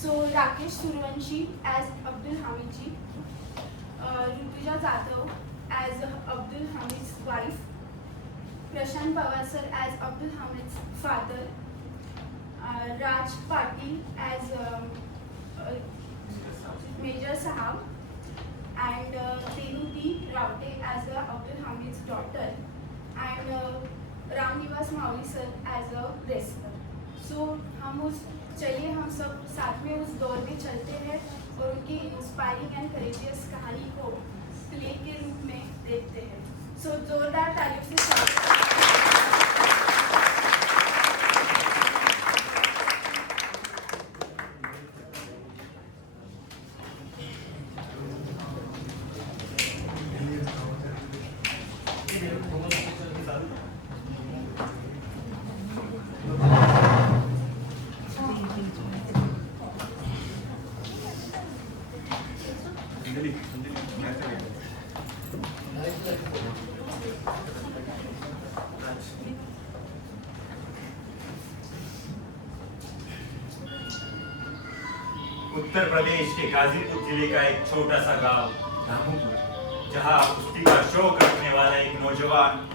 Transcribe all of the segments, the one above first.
So Rakesh Survanshi as Abdul Hamid ji, Rutuja Jadhav as Abdul Hamid's wife, Prashant Pawar sir as Abdul Hamid's father, Raj Patil as Major Sahab, and Tenuti Raute as Abdul Hamid's daughter, and Ram Nivas Mauli sir as a wrestler. So चलिए हम सब साथ में उस दौर में चलते हैं और उनकी इंस्पायरिंग एंड करेजियस कहानी को प्ले के रूप में देखते हैं। सो जोरदार तालियों से स्वागत। उत्तर प्रदेश के गाजीपुर जिले का एक छोटा सा गांव धामूपुर, जहां कुश्ती का शौक रखने वाला एक नौजवान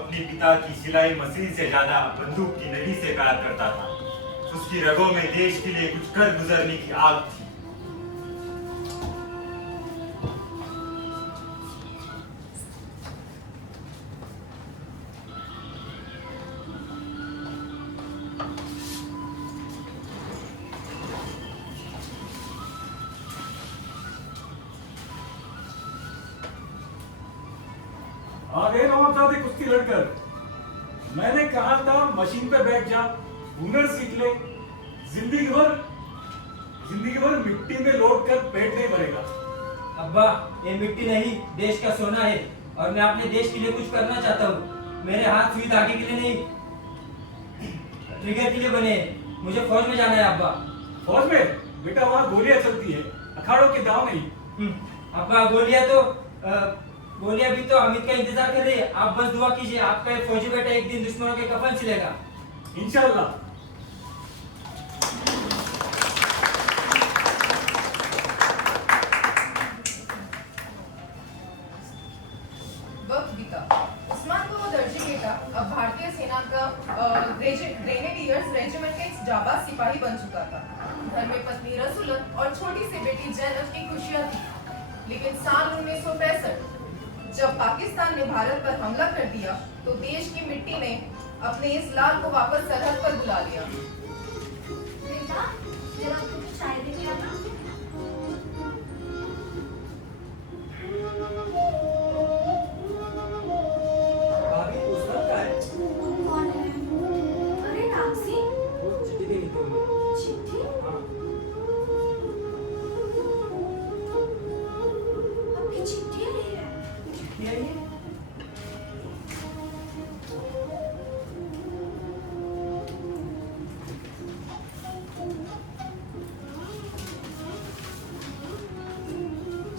अपने पिता की सिलाई मशीन से ज्यादा बंदूक की नली से प्यार करता था। उसकी रगों में देश के लिए कुछ कर गुजरने की आग थी। आ गए नवाबजादे कुश्ती लड़कर। मैंने कहा था मशीन पे बैठ जा, हुनर सीख ले, जिंदगी भर मिट्टी में लौट कर पेट नहीं भरेगा। अब्बा, ये मिट्टी नहीं देश का सोना है और मैं अपने देश के लिए कुछ करना चाहता हूँ। मेरे हाथ सुई धागे के लिए नहीं, ट्रिगर के लिए बने हैं। मुझे फौज में जाना है अब्बा। फौज में? बेटा वहाँ गोलियां चलती है, अखाड़ों के दाव नहीं। अब्बा, गोलियां भी तो हामिद का इंतजार कर रही है। आप बस दुआ कीजिए, आपका एक फौजी बेटा एक दिन दुश्मनों के कफन सिलेगा इंशाअल्लाह। वक्त बीता, उस्मान को वो दर्जी बेटा अब भारतीय सेना का ग्रेनेडियर्स रेजिमेंट का एक जाबाज सिपाही बन चुका था। घर में पत्नी रसूलत और छोटी सी बेटी जैनब की खुशियां थी। लेकिन साल 1965 जब पाकिस्तान ने भारत पर हमला कर दिया तो देश की मिट्टी ने अपने इस लाल को वापस सरहद पर बुला लिया। बेटा, जरा कुछ चाय लेके आना। भाभी, उस्मान कहाँ है? कौन है? अरे राक्षी, वो चिट्ठी देनी थी उन्हें। चिट्ठी? हाँ। आपकी चिट्ठी आई है? चिट्ठी आई है?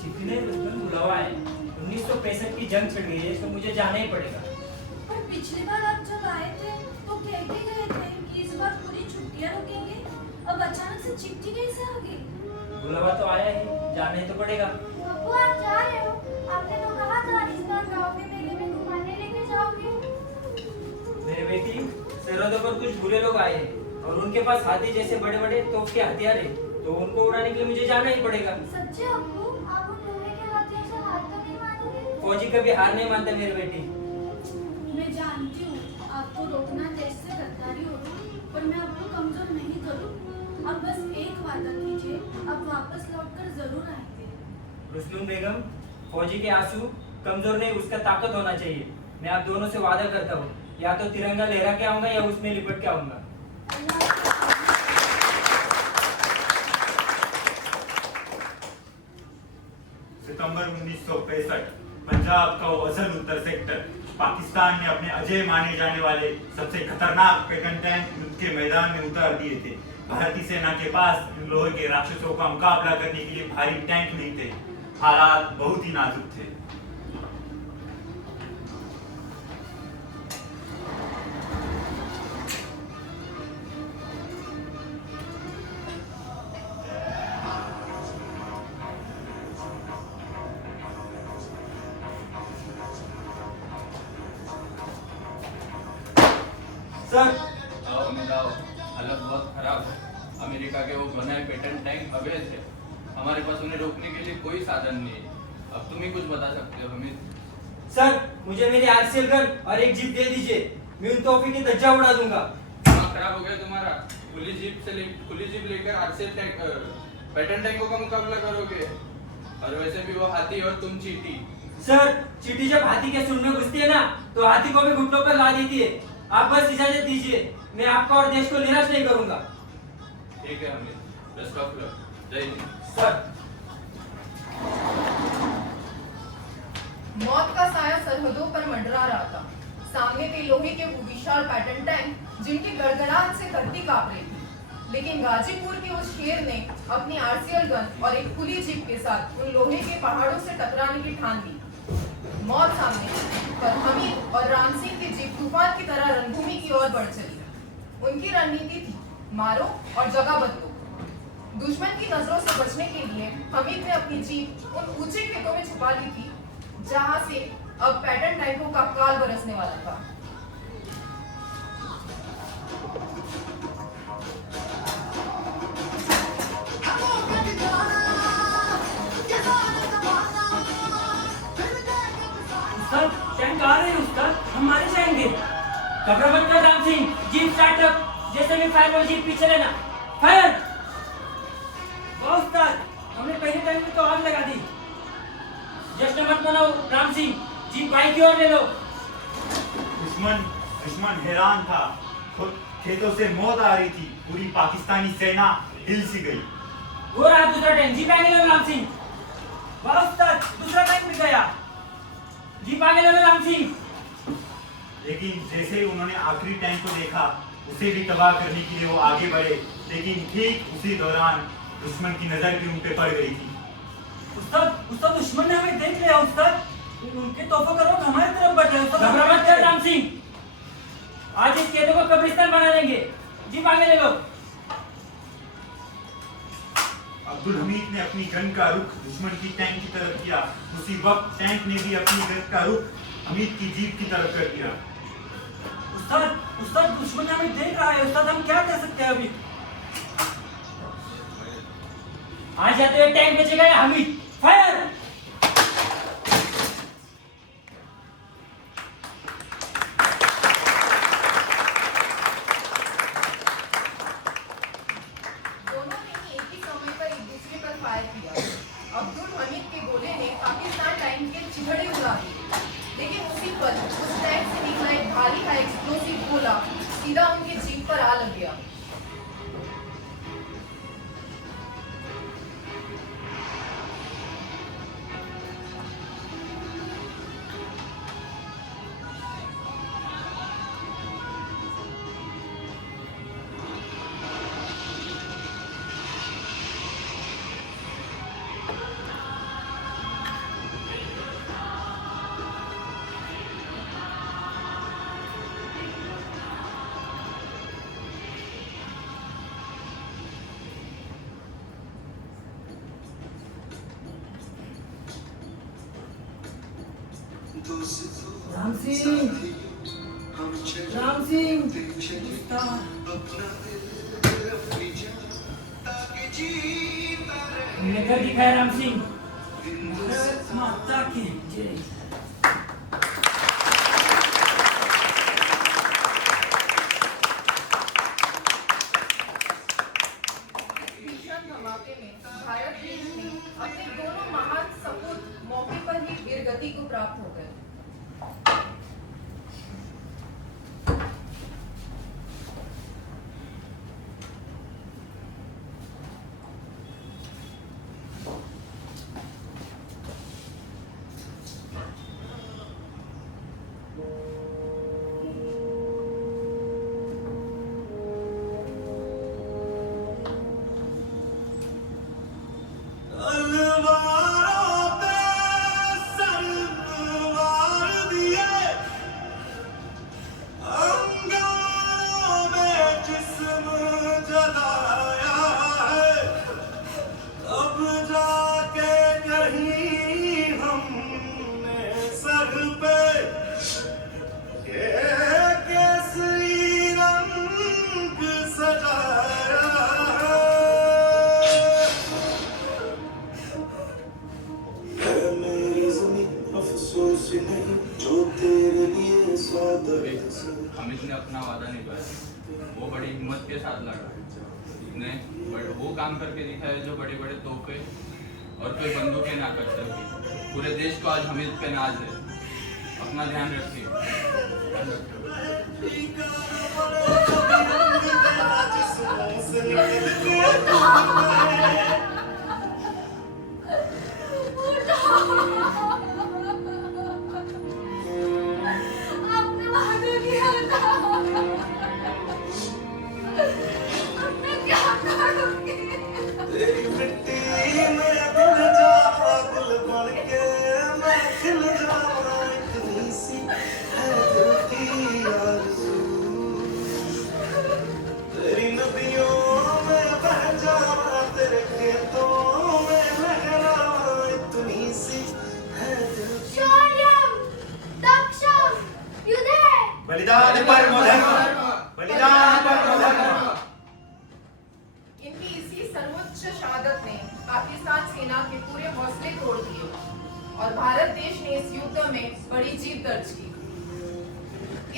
चिट्ठी ने दुश्मन बुलावा है। 1965 की जंग छिड़ गई है, तो मुझे जाना ही पड़ेगा। पर पिछली बार आप जब आए थे तो कह के गए थे कि इस बार पूरी छुट्टियां रुकेंगे। अब अचानक से चिट्ठी कैसे आ गई? बुलावा तो आया है, जाना ही तो पड़ेगा। बाबू, आप जा रहे हो? आपने तो कहा था इस बार गांव के मेले में घुमाने लेके जाओगे। मेरे बेटी, सरहदों पर कुछ बुरे लोग आए हैं और उनके पास हाथी जैसे बड़े बड़े तोप के हथियार हैं, तो उनको उड़ाने के लिए मुझे जाना ही पड़ेगा। सच्चे अब्बू, आप उन लोहे के हाथियों से हाथ तो नहीं मारोगे? फौजी कभी हार नहीं मानता मेरे बेटी। मैं जानती हूँ आपको रोकना देश से गद्दारी होगी, पर मैं आपको कमजोर नहीं करूँ। अब बस एक वादा कीजिए, अब वापस लौटकर जरूर आएंगे। रुस्तुम बेगम, फौजी के आंसू कमजोर नहीं, उसका ताकत होना चाहिए। मैं आप दोनों से वादा करता हूँ, या तो तिरंगा लहरा के आऊंगा या उसमें लिपट के आऊंगा। सितंबर 1965, पंजाब का वो असल उत्तर सेक्टर, पाकिस्तान ने अपने अजय माने जाने वाले सबसे खतरनाक पैटर्न टैंक युद्ध के मैदान में उतार दिए थे। भारतीय सेना के पास इन लोहे के राक्षसों का मुकाबला करने के लिए भारी टैंक नहीं थे। हालात बहुत ही नाजुक थे। सर आओ अमित आओ, हालत बहुत खराब है। अमेरिका के वो बनाए पेटेंट टैंक अवैध है। हमारे पास उन्हें रोकने के लिए कोई साधन नहीं है। अब तुम ही कुछ बता सकते हो अमित। सर मुझे मेरी आरसीएल गन और एक जीप दे दीजिए, मैं उन तोहफे की धज्जा उड़ा दूंगा। दिमाग खराब हो गया तुम्हारा? खुली जीप लेकर आरसीएल टैंक पेटेंट टैंकों का मुकाबला करोगे? और वैसे भी वो हाथी और तुम चींटी। सर चींटी जब हाथी के सूंड में घुसती है ना तो हाथी को भी घुटनों पर ला देती है। आप बस इजाजत दीजिए, मैं आपका और देश को निराश नहीं करूंगा। ठीक है अमित, बेस्ट ऑफ लक। जय हिंद। सर मौत का साया सरहदों पर मंडरा रहा था। सामने थे लोहे के वो विशाल पैटर्न टैंक जिनकी गड़गड़ाहट से धरती कांप रही थी। लेकिन गाजीपुर के उस शेर ने अपनी आरसीएल गन और एक खुली जीप के साथ उन लोहे के पहाड़ों से टकराने की ठान ली। मौत सामने पर हमीद और राम सिंह की जीप तूफान की तरह रणभूमि की ओर बढ़ चली। उनकी रणनीति थी मारो और जगह बदलो। दुश्मन की नजरों से बचने के लिए हमीद ने अपनी जीप उन ऊंचे खेतों में छुपा ली थी जहां से अब पैटर्न टैंकों का काल बरसने वाला था। उस्ताद टैंक आ रहे हैं उस्ताद, हम मारे जाएंगे। घबरा मत कर Ram Singh, jeep start up, जैसे भी फायर बोल जीप पीछे लेना। फायर! वाह उस्ताद, हमने पहले टैंक में तो आग लगा दी। जश्न मत मनाओ राम सिंह, जीप बाइक की ओर ले लो। दुश्मन हैरान था। खेतों से मौत आ रही थी। पूरी पाकिस्तानी सेना हिल सी गई। वो रहा दूसरा टैंक, जीप आगे ले लो राम सिंह। वाह उस्ताद, दूसरा टैंक मिल गया। जीप आगे ले लो राम सिंह। लेकिन जैसे ही उन्होंने आखिरी टैंक को देखा, उसे भी तबाह करने के लिए वो आगे बढ़े। लेकिन ठीक उसी दौरान दुश्मन की नजर भी उन पे पड़ गई थी। उस्ताद दुश्मन ने हमें देख लिया उस्ताद, उनके तोपों का रुख हमारी तरफ बढ़ रहा है उस्ताद। घबरा मत कर राम सिंह, आज इस खेतों को कब्रिस्तान बना देंगे। जीप आगे ले लो। अब्दुल हमीद ने अपनी गन का रुख दुश्मन की टैंक की तरफ किया। उसी वक्त टैंक ने भी अपनी गन का रुख हमीद की जीप की तरफ कर दिया। उस्ताद दुश्मन हमें देख रहा है उस्ताद, हम क्या कर सकते हैं अभी? आ जाते हुए टैंक बचेगा या हमीद? फायर! दोनों ने एक ही समय पर एक दूसरे पर फायर किया। अब्दुल हमीद के गोले ने पाकिस्तान टैंक के चिथड़े उड़ा दिए। लेकिन उसी पल उस टैंक से निकला एक भारी का एक्सप्लोसिव गोला सीधा उनके जीप पर आ लग गया। राम सिंह, राम सिंह, हमने कर दिखाया राम सिंह। भारत माता की जय। भीषण धमाके में भारत देश ने अपने दोनों महान सपूत मौके पर ही वीरगति को प्राप्त हो गए। अलवारों पे सरवार साथ लड़ा, ने वो काम करके दिखाया जो बड़े बड़े तोपे और कोई बंदूकें ना कर सकी। पूरे देश को आज हमीद पे नाज है। अपना ध्यान रखिए। आपने वादा किया था, अब मैं क्या करूंगी? तेरी मिट्टी में बन जावा गुल बन के मैं खिल जावा, इतनी सी है दिल की आरज़ू। तेरी नदियों में बह जावा, तेरे खेतों में लहरावा, इतनी सी है दिल की। शौर्यम, दक्षम, युधे। बलिदान परमो धर्म, बलिदान परमो धर्म। इनकी इसी सर्वोच्च शहादत ने पाकिस्तान सेना के पूरे हौसले तोड़ दिए और भारत देश ने इस युद्ध में बड़ी जीत दर्ज की।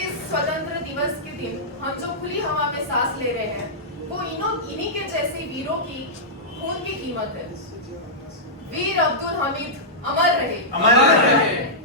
इस स्वतंत्र दिवस के दिन हम जो खुली हवा में सांस ले रहे हैं, वो इन्हीं के जैसे वीरों की खून की कीमत है। वीर अब्दुल हमीद अमर रहे। अमर रहे।